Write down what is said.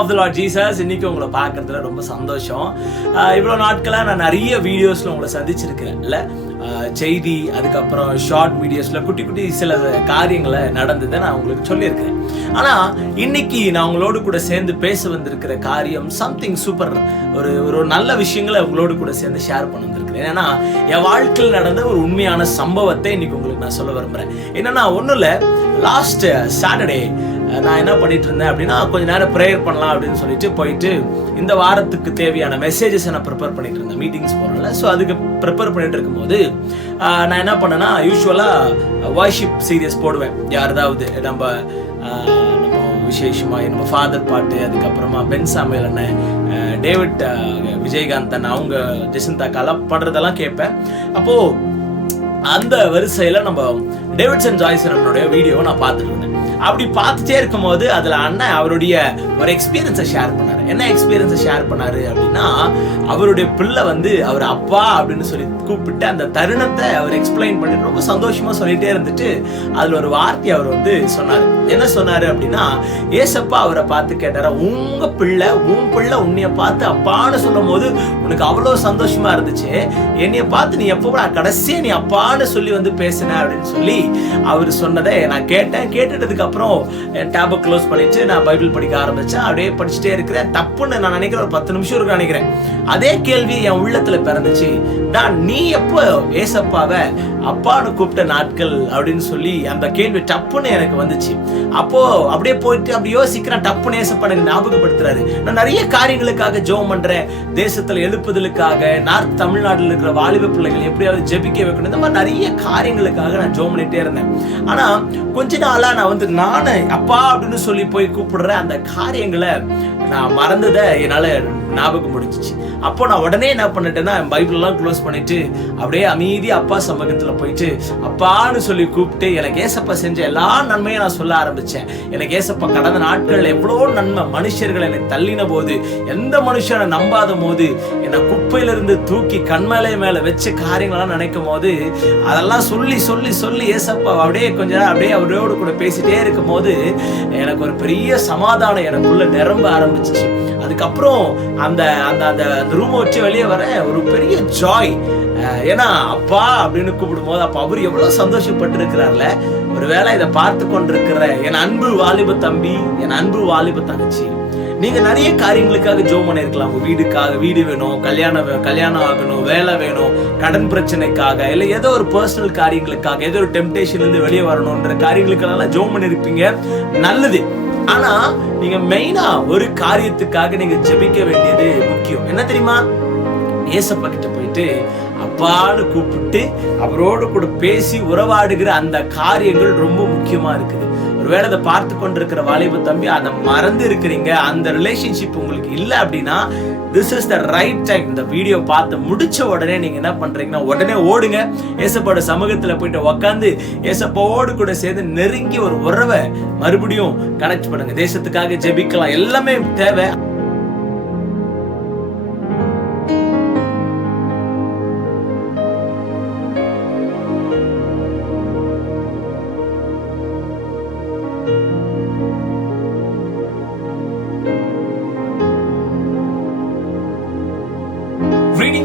of the Lord Jesus. இன்னைக்கு உங்களை பார்க்கறதுல ரொம்ப சந்தோஷம். இவ்வளோ நாட்களாக நான் நிறைய வீடியோஸில் உங்களை சந்திச்சிருக்கிறேன் இல்லை, செய்தி, அதுக்கப்புறம் ஷார்ட் வீடியோஸில் குட்டி குட்டி சில காரியங்களை நடந்ததை நான் உங்களுக்கு சொல்லியிருக்கிறேன். ஆனால் இன்னைக்கு நான் உங்களோடு கூட சேர்ந்து பேச வந்திருக்கிற காரியம் சம்திங் சூப்பர், ஒரு நல்ல விஷயங்களை உங்களோடு கூட சேர்ந்து ஷேர் பண்ண வந்திருக்கிறேன். ஏன்னா என் வாழ்க்கையில் நடந்த ஒரு உண்மையான சம்பவத்தை இன்னைக்கு உங்களுக்கு நான் சொல்ல விரும்புகிறேன். என்னன்னா ஒன்றும் இல்லை, லாஸ்ட் சாட்டர்டே நான் என்ன பண்ணிட்டு இருந்தேன் அப்படின்னா, கொஞ்ச நேரம் ப்ரேயர் பண்ணலாம் அப்படின்னு சொல்லிட்டு போயிட்டு இந்த வாரத்துக்கு தேவையான மெசேஜஸ் நான் ப்ரிப்பேர் பண்ணிட்டு இருந்தேன். மீட்டிங்ஸ் போகிறேன்ல, ஸோ அதுக்கு ப்ரிப்பேர் பண்ணிட்டு இருக்கும்போது நான் என்ன பண்ணேன்னா, யூஸ்வலாக வார்ஷிப் சீரியஸ் போடுவேன். யாராவது நம்ம விசேஷமாக நம்ம ஃபாதர் பாட்டு, அதுக்கப்புறமா பென் சாமுவேல் அண்ணன், டேவிட் விஜயகாந்த் அண்ணன், அவங்க ஜெசந்தாக்காலாம் பண்ணுறதெல்லாம் கேட்பேன். அப்போது அந்த வரிசையில் நம்ம டேவிட்சன் ஜாய்சன் அண்ணனுடைய வீடியோவை நான் பார்த்துட்டு இருந்தேன். அப்படி பார்த்துட்டே இருக்கும் போது அதில் அண்ணன் அவருடைய ஒரு எக்ஸ்பீரியன்ஸை ஷேர் பண்ணார். என்ன எக்ஸ்பீரியன்ஸை ஷேர் பண்ணார் அப்படின்னா, அவருடைய பிள்ளை அவர் அப்பா அப்படின்னு சொல்லி கூப்பிட்டு அந்த தருணத்தை அவர் எக்ஸ்பிளைன் பண்ணிட்டு ரொம்ப சந்தோஷமாக சொல்லிகிட்டே இருந்துட்டு அதில் ஒரு வார்த்தை அவர் சொன்னார். என்ன சொன்னார் அப்படின்னா, ஏசப்பா அவரை பார்த்து கேட்டாரா, உன் பிள்ளை உன்னைய பார்த்து அப்பான்னு சொல்லும் போது உனக்கு அவ்வளோ சந்தோஷமா இருந்துச்சு, என்னைய பார்த்து நீ எப்போ கடைசியா நீ அப்பான்னு சொல்லி பேசின அப்படின்னு சொல்லி அவர் சொன்னதை நான் கேட்டேன். கேட்டுட்டதுக்கு அப்புறம் என் டேபை க்ளோஸ் பண்ணிட்டு நான் பைபிள் படிக்க ஆரம்பிச்சேன். அப்படியே படிச்சுட்டே இருக்கிறேன். தப்புன்னு நான் நினைக்கிறேன், ஒரு 10 நிமிஷம் இருக்கு நினைக்கிறேன். அதே கேள்வி என் உள்ளத்துல பிறந்துச்சு, நீ எப்போ ஏசப்பாவை அப்பான்னு கூப்பிட்ட நாட்கள் அப்படின்னு சொல்லி அந்த கேள்வி டப்புன்னு எனக்கு வந்துச்சு. அப்போ அப்படியே போயிட்டு அப்படி யோசிக்கிறேன், டப்புன்னு ஏசப்பா எனக்கு ஞாபகப்படுத்துறாரு. நான் நிறைய காரியங்களுக்காக ஜெபம் பண்றேன், தேசத்துல எழுப்புதலுக்காக, நார்த் தமிழ்நாட்டில் இருக்கிற வாலிப பிள்ளைகள் எப்படியாவது ஜெபிக்க வைக்கணும், இந்த மாதிரி நிறைய காரியங்களுக்காக நான் ஜெபம் பண்ணிட்டே இருந்தேன். ஆனா கொஞ்ச நாளா நான் நானே அப்பா அப்படின்னு சொல்லி போய் கூப்பிடுற அந்த காரியங்களை நான் மறந்ததை என்னால ஞாபகம் முடிஞ்சிச்சு. அப்போ நான் உடனே என்ன பண்ணிட்டேன்னா, பைபிள்லாம் க்ளோஸ் பண்ணிட்டு அப்படியே அமைதியா அப்பா சமூகத்துல போயிட்டு அப்பான்னு சொல்லி கூப்பிட்டு எனக்கு ஏசப்பா செஞ்ச எல்லா நன்மையும் நான் சொல்ல ஆரம்பிச்சேன். எனக்கு ஏசப்பா கடந்த நாட்கள் எவ்வளோ நன்மை, மனுஷர்கள் என்னை தள்ளின போது, எந்த மனுஷனை நம்பாத போது, என்னை குப்பையிலிருந்து தூக்கி கண்மலை மேல வச்ச காரியங்கள்லாம் நினைக்கும் போது அதெல்லாம் சொல்லி சொல்லி சொல்லி ஏசப்பா அப்படியே கொஞ்ச நேரம் அப்படியே அவரோடு கூட பேசிட்டே இருக்கும் போது எனக்கு ஒரு பெரிய சமாதானம் எனக்குள்ள நிரம்ப ஆரம்பிச்சிச்சு. அதுக்கப்புறம் அந்த அந்த ரூமை வச்சு வெளியே வர ஒரு பெரிய ஜாய். ஏன்னா அப்பா அப்படின்னு கூப்பிடும் போது அப்ப அவர் எவ்வளவு சந்தோஷப்பட்டு இருக்கிறார்ல. ஒருவேளை இதை பார்த்து கொண்டிருக்கிற என் அன்பு வாலிப தம்பி, என் அன்பு வாலிப தங்கச்சி, நீங்க நிறைய காரியங்களுக்காக ஜெபம் பண்ணிருக்கலாம். உங்க வீடுக்காக, வீடு வேணும், கல்யாணம் ஆகணும், வேலை வேணும், கடன் பிரச்சனைக்காக, இல்லை ஏதோ ஒரு பர்சனல் காரியங்களுக்காக, ஏதோ ஒரு டெம்டேஷன்ல இருந்து வெளியே வரணும்ன்ற காரியங்களுக்கெல்லாம் ஜெபம் பண்ணிருப்பீங்க. நல்லது. ஆனா நீங்க மெயினா ஒரு காரியத்துக்காக நீங்க ஜெபிக்க வேண்டியது முக்கியம். என்ன தெரியுமா? ஏசப்பா கிட்ட போயிட்டு அப்பான்னு கூப்பிட்டு அவரோடு கூட பேசி உறவாடுகிற அந்த காரியங்கள் ரொம்ப முக்கியமா இருக்குது. ஒருவேளை அதை பார்த்து கொண்டிருக்கிற வாலிப தம்பி அதை மறந்து இருக்கிறீங்க, அந்த ரிலேஷன்ஷிப் உங்களுக்கு இல்லை அப்படின்னா, this is the right time. இந்த வீடியோ பார்த்து முடிச்ச உடனே நீங்க என்ன பண்றீங்கன்னா, உடனே ஓடுங்க, ஏசப்பாவோட சமூகத்துல போயிட்டு உட்காந்து ஏசப்பாவோடு கூட சேர்ந்து நெருங்கி ஒரு உறவை மறுபடியும் கனெக்ட் பண்ணுங்க. தேசத்துக்காக ஜெபிக்கலாம், எல்லாமே தேவை.